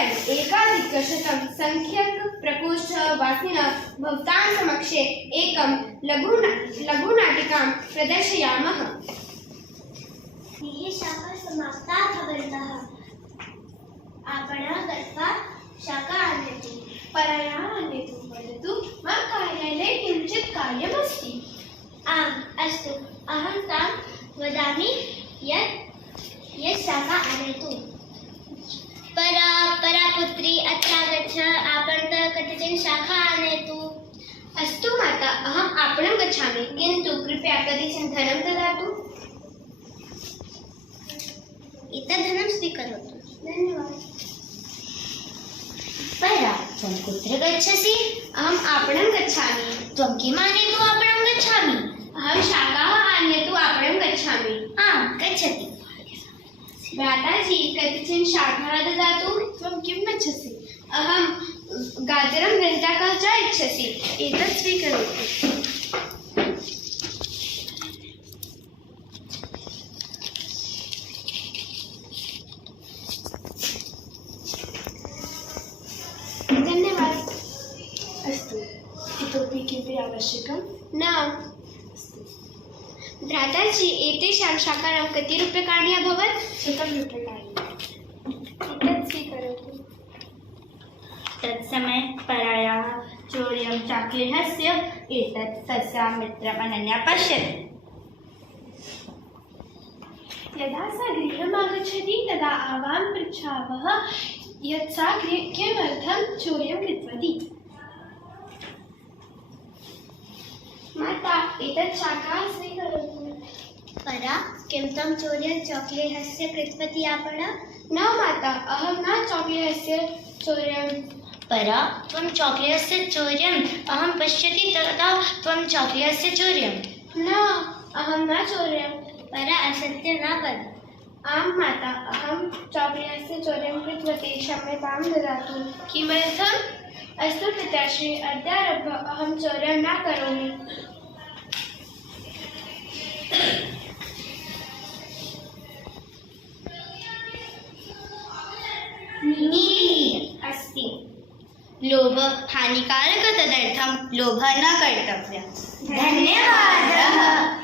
वयम् एकाधिकशतं संख्यक प्रकोष्ठ वासिनः भवतां समक्षे एकं लघुनाटिकां प्रदर्शयामः। शाखा समाप्ता भवन्तः। आपणः गत्वा शाखा आनयतु। परायाः आनयतु। वदतु, मम कार्यालये किञ्चित् कार्यमस्ति। आम्, अस्तु, अहं तां वदामि यत् शाखा आनयतु। परा पुत्री, अत्र आगच्छ। आपणतः कतिचन शाखा आनयतु। अस्तु माता, अहम् आपणं गच्छामि, किन्तु कृपया कतिचन धनं ददातु। एतत् धनं स्वीकरोतु। धन्यवादः। परा, त्वं कुत्र गच्छसि? अहम् आपणं गच्छामि। त्वं किम् आनयतु आपणं गच्छामि? अहं शाकाः आनयतु आपणं गच्छामि। आम्, गच्छति। भ्राताजी, कतिचन शाकाः ददातु। त्वं किं गच्छसि? अहं गाजरं गृहीतवती च इच्छसि। एतत् स्वीकरोतु। धन्यवादः। अस्तु, इतोपि किमपि आवश्यकं? न। भ्राताजी, एतेषां शाकानां कति रूप्यकाणि अभवत्? 100 रूप्यकाणि। एतत् स्वीकरोतु। तत्समये परायाः चौर्यं चाक्लेहस्य एतत् तस्याः मित्रम् अनन्या पश्यति। यदा सा गृहम् आगच्छति तदा आवां पृच्छावः यत् सा किमर्थं चौर्यं कृतवती। माता, एतत् शाकाः स्वीकरोतु। परा, किं त्वं चौर्यं चाक्लेहस्य कृतवती आपणः? न माता, अहं न चाक्लेहस्य चौर्यं। परा, त्वं चाक्लेहस्य चौर्यम् अहं पश्यति तदा त्वं चाक्लेहस्य चौर्यं। न, अहं न चौर्यं। परा, असत्यं न वद। आं माता, अहं चाक्लेहस्य चौर्यं कृतवती, क्षम्यतां ददातु। किमर्थम्? अस्तु पिताश्री, अद्यारभ्य अहं चौर्यं न करोमि। नीतिः अस्ति। लोभ हानिकारक, तदर्थं लोभः न कर्तव्यः। धन्यवादः।